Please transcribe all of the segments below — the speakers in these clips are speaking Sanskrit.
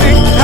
வெற்றி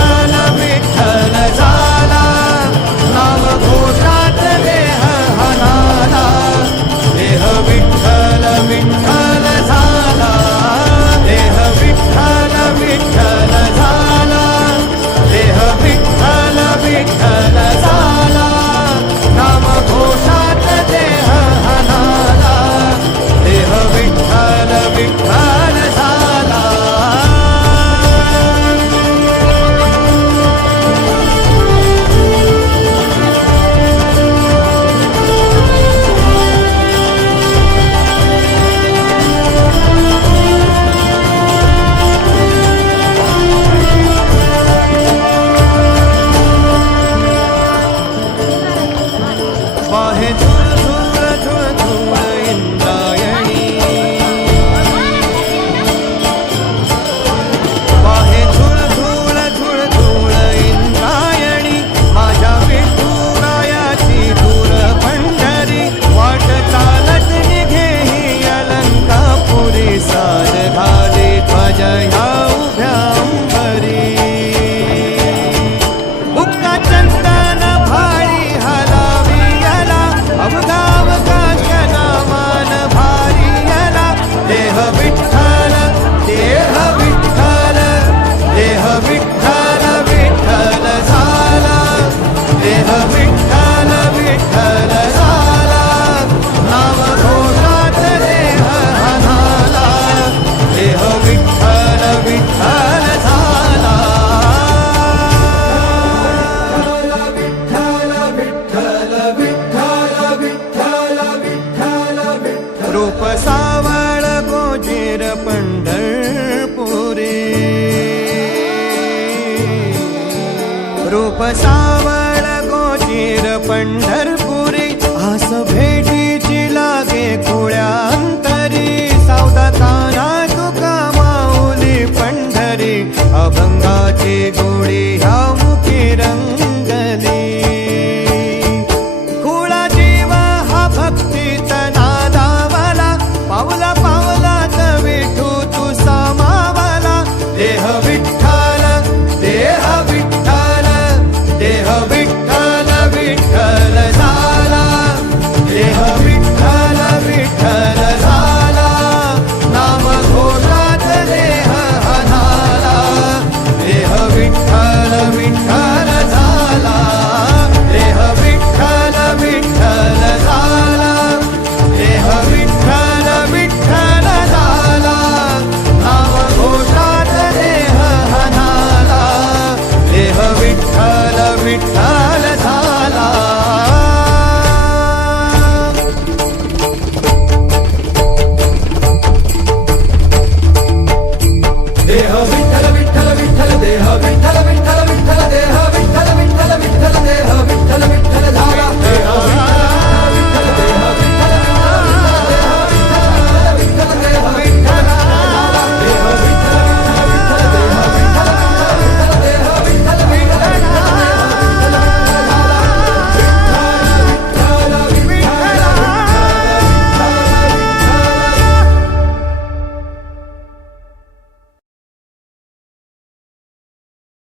वसावळ गोचीर पंढरी